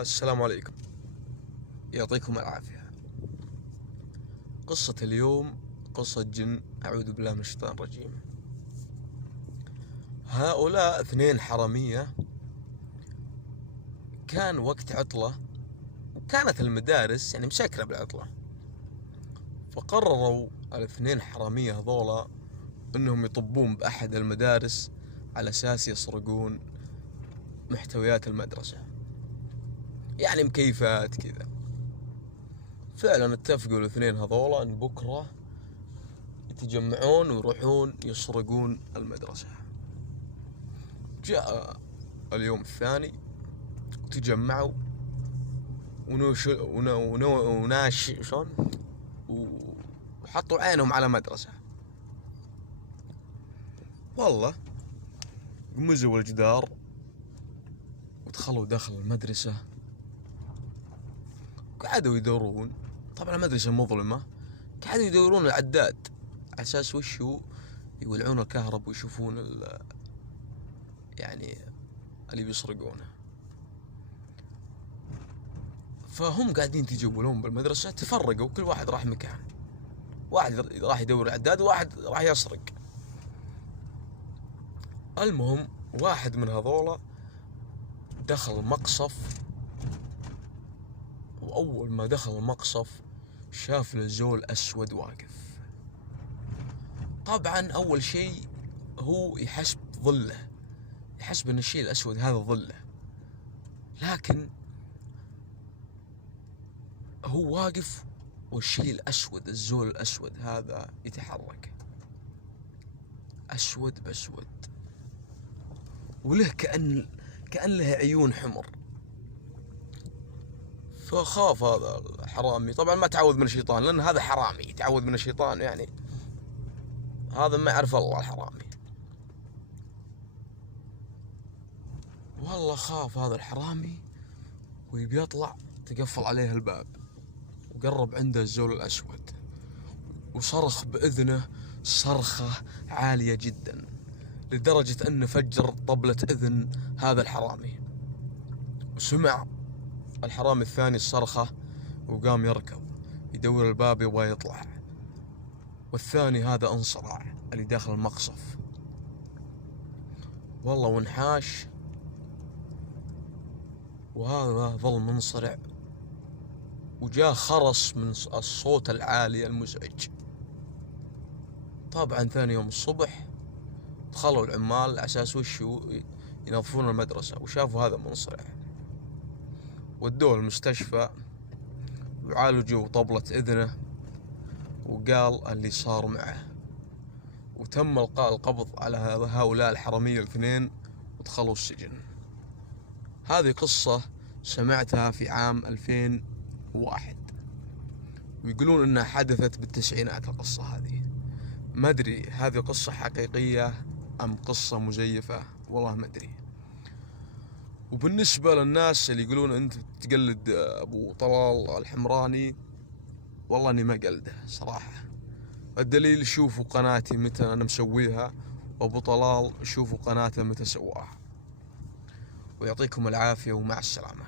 السلام عليكم. يعطيكم العافية. قصة اليوم قصة جن، أعوذ بالله من الشيطان الرجيم. هؤلاء 2 حرامية، كان وقت عطلة وكانت المدارس يعني مسكرة بالعطلة، فقرروا 2 حرامية هذولا انهم يطبون بأحد المدارس على أساس يسرقون محتويات المدرسة، يعني مكيفات كذا. فعلا اتفقوا الاثنين هذولا ان بكرة يتجمعون ويروحون يسرقون المدرسة. جاء اليوم الثاني وتجمعوا وحطوا عينهم على مدرسة. والله قمزوا الجدار ودخلوا داخل المدرسة وقعدوا يدورون. طبعا المدرسة مظلمة، قعدوا يدورون العداد على أساس وشو يولعون الكهرب ويشوفون يعني اللي بيسرقونه. فهم قاعدين يتجولون بالمدرسة، تفرقوا كل واحد راح مكان، واحد راح يدور العداد وواحد راح يسرق. المهم واحد من هذولا دخل مقصف، وأول ما دخل المقصف شاف نزول أسود واقف. طبعا أول شيء هو يحسب ظله، يحسب أن الشيء الأسود هذا ظله، لكن هو واقف والشيء الأسود، الزول الأسود هذا يتحرك، أسود بأسود، وله كأن له عيون حمر. فخاف هذا الحرامي، طبعا ما تعوذ من الشيطان، لأن هذا حرامي يتعوذ من الشيطان، يعني هذا ما يعرف الله الحرامي. والله خاف هذا الحرامي ويبي يطلع، تقفل عليه الباب وقرب عنده الزول الأسود وصرخ بإذنه صرخة عالية جدا لدرجة أنه فجر طبلة إذن هذا الحرامي. وسمع الحرامي الثاني الصرخة وقام يركض يدور الباب يبغى يطلع، والثاني هذا انصرع اللي داخل المقصف. والله وانحاش، وهذا ظل منصرع، وجاء خرس من الصوت العالي المزعج. طبعا ثاني يوم الصبح دخلوا العمال على أساس وشو ينظفون المدرسة، وشافوا هذا منصرع ودوه المستشفى وعالجوا طبلة إذنه، وقال اللي صار معه، وتم إلقاء القبض على هؤلاء الحرامية 2 ودخلوا السجن. هذه قصة سمعتها في عام 2001، ويقولون انها حدثت بالتسعينات. القصة هذه ما ادري هذه قصة حقيقية ام قصة مزيفة، والله ما ادري. وبالنسبة للناس اللي يقولون انت تقلد ابو طلال الحمراني، والله اني ما قلده صراحة. الدليل شوفوا قناتي متى انا مسويها، وابو طلال شوفوا قناته متى سواها. ويعطيكم العافية ومع السلامة.